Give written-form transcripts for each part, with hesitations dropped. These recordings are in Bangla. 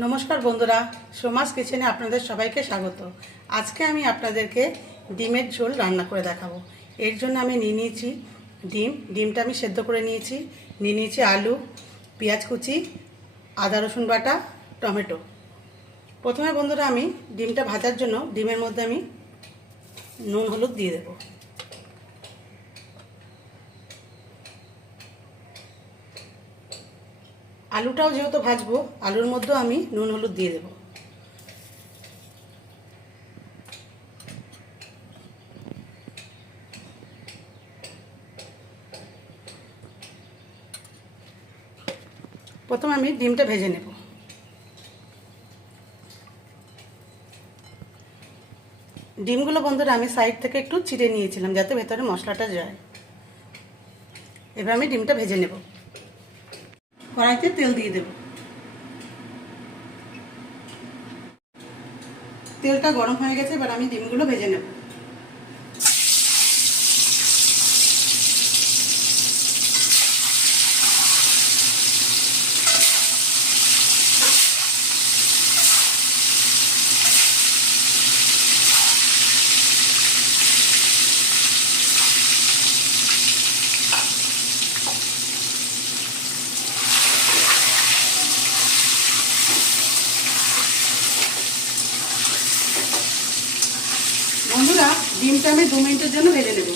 নমস্কার বন্ধুরা, সোমাস কিচেনে আপনাদের সবাইকে স্বাগত। আজকে আমি আপনাদেরকে ডিমের ঝোল রান্না করে দেখাবো। এর জন্য আমি নিয়ে নিয়েছি ডিমটা আমি সেদ্ধ করে নিয়েছি। নিয়ে নিয়েছি আলু, পেঁয়াজ কুচি, আদা রসুন বাটা, টমেটো। প্রথমে বন্ধুরা আমি ডিমটা ভাজার জন্য ডিমের মধ্যে আমি নুন হলুদ দিয়ে দেবো। আলুটাও যেহেতু ভাজবো, আলুর মধ্যেও আমি নুন হলুদ দিয়ে দেবো। প্রথমে আমি ডিমটা ভেজে নেব। ডিমগুলো বন্ধুরা আমি সাইড থেকে একটু চিড়ে নিয়েছিলাম যাতে ভেতরে মশলাটা যায়। এবার আমি ডিমটা ভেজে নেব। কড়াইতে তেল দিয়ে দেব। তেলটা গরম হয়ে গেছে, এবার আমি ডিমগুলো ভেজে নেব। বন্ধুরা, ডিমটা আমি 2 মিনিটের জন্য ভেজে নেব।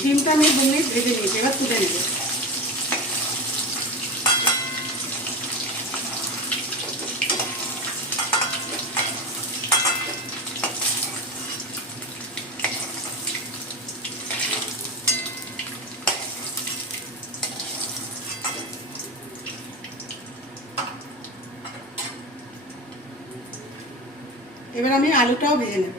ডিমটা আমি 2 মিনিট ভেজে নিয়েছি, এবার তুলে নেব। এবার আমি আলুটাও ভেজে নেব।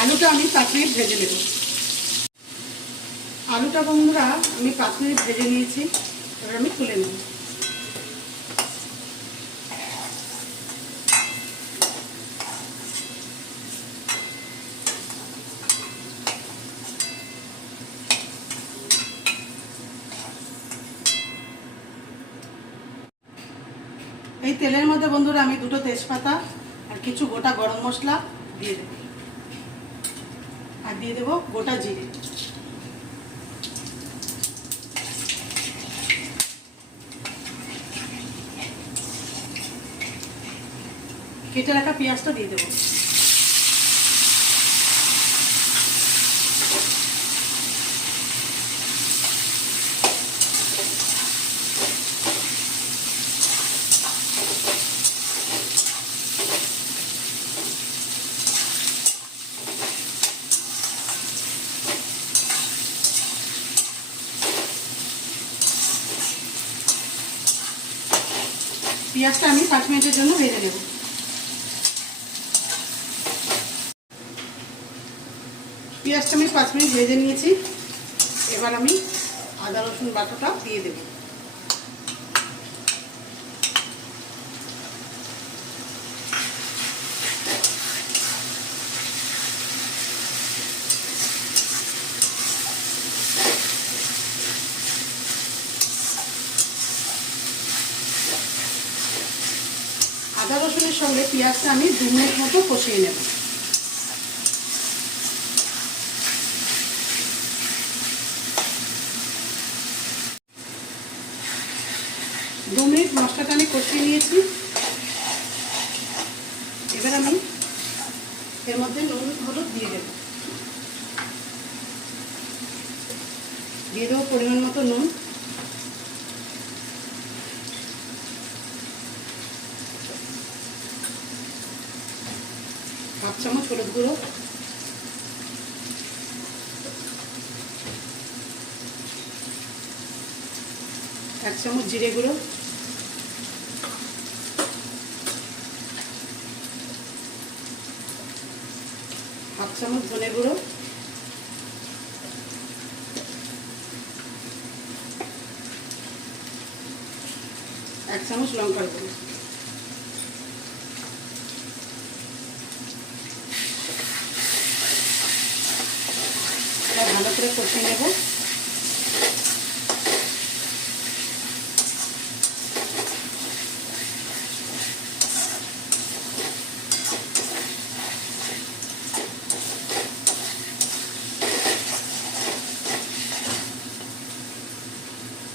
আলুটা আমি 5 মিনিট ভেজে নেব। আলুটা বন্ধুরা আমি 5 মিনিট ভেজে নিয়েছি, এবার আমি তুলে নেব। এই তেলের মধ্যে বন্ধুরা আমি 2টো তেজপাতা আর কিছু গোটা গরম মশলা দিয়ে দেব, আর দিয়ে দেব গোটা জিরে। কেটে রাখা পেঁয়াজটা দিয়ে দেবো। পেঁয়াজটা আমি 5 মিনিটের জন্য ভেজে নেব। পেঁয়াজটা আমি 5 মিনিট ভেজে নিয়েছি, এবার আমি আদা রসুন বাটাটা দিয়ে দেব। আদা রসুনের সঙ্গে পেঁয়াজটা আমি 2 মিনিট মতো কষিয়ে নেব। দু মিনিট মশলাটা আমি কষিয়ে নিয়েছি, এবার আমি এর মধ্যে নুন হলুদ দিয়ে দেব। দিয়ে দেবো পরিমাণ মতো নুন, হাফ চামচ হলুদ গুঁড়ো, এক চামচ জিরে গুঁড়ো, হাফ চামচ ধনে গুঁড়ো, 1 চামচ লঙ্কার গুঁড়ো, ভালো করে কষিয়ে নেব।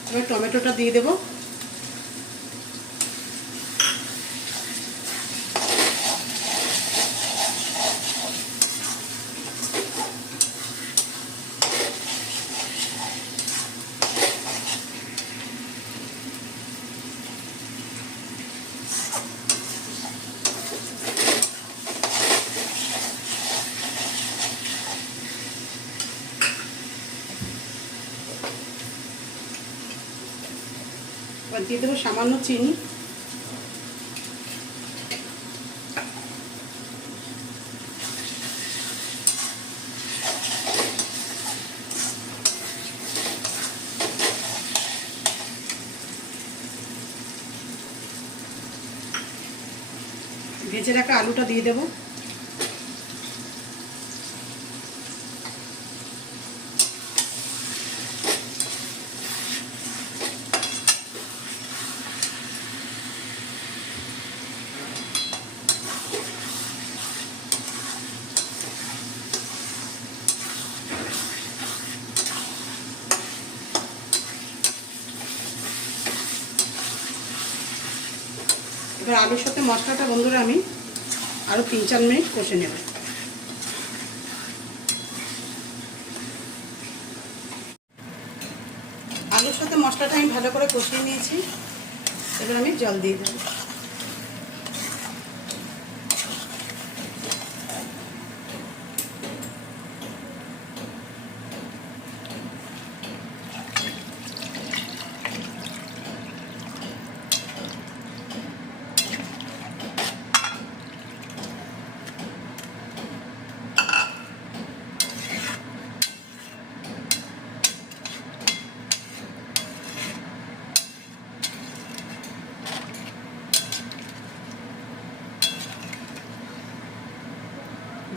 এবার টমেটোটা দিয়ে দেবো। এবার দিয়ে দেবো সামান্য চিনি, ভেজে রাখা আলুটা দিয়ে দেবো। এবার আলুর সাথে মশলাটা বন্ধুরা আমি আরও 3-4 মিনিট কষে নেব। আলুর সাথে মশলাটা আমি ভালো করে কষিয়ে নিয়েছি। এবার আমি জল দিয়ে দেবো।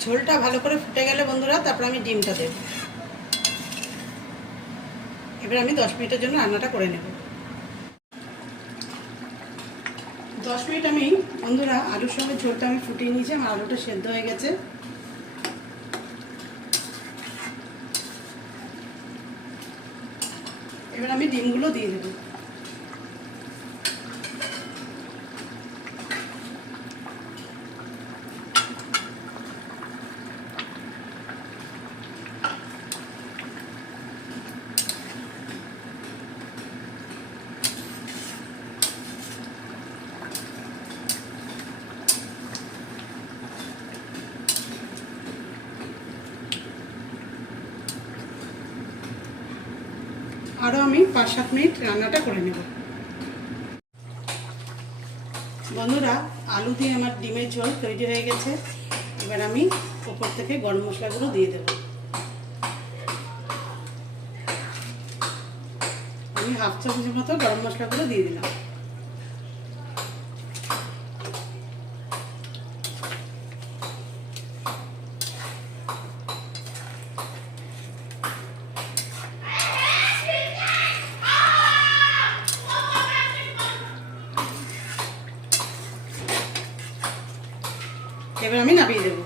ঝোলটা ভালো করে ফুটে গেলে বন্ধুরা তারপর আমি ডিমটা দেব। এবার আমি 10 মিনিটের জন্য রান্নাটা করে নেব। 10 মিনিট আমি বন্ধুরা আলুর সঙ্গে ঝোলটা আমি ফুটিয়ে নিয়েছি। আমার আলুটা সেদ্ধ হয়ে গেছে। এবার আমি ডিমগুলো দিয়ে দেবো। আরও আমি 5-7 মিনিট রান্নাটা করে নেব। বন্ধুরা আলু দিয়ে আমার ডিমের ঝোল তৈরি হয়ে গেছে। এবার আমি উপর থেকে গরম মশলাগুলো দিয়ে দেব। আমি হাফ চামচের মতো গরম মশলাগুলো দিয়ে দিলাম। এবার আমি নামিয়ে দেব।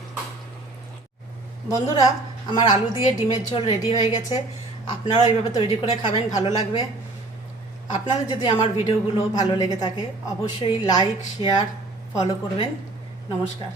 বন্ধুরা আমার আলু দিয়ে ডিমের ঝোল রেডি হয়ে গেছে। আপনারা এইভাবে তৈরি করে খাবেন, ভালো লাগবে। আপনাদের যদি আমার ভিডিওগুলো ভালো লেগে থাকে অবশ্যই লাইক, শেয়ার, ফলো করবেন। নমস্কার।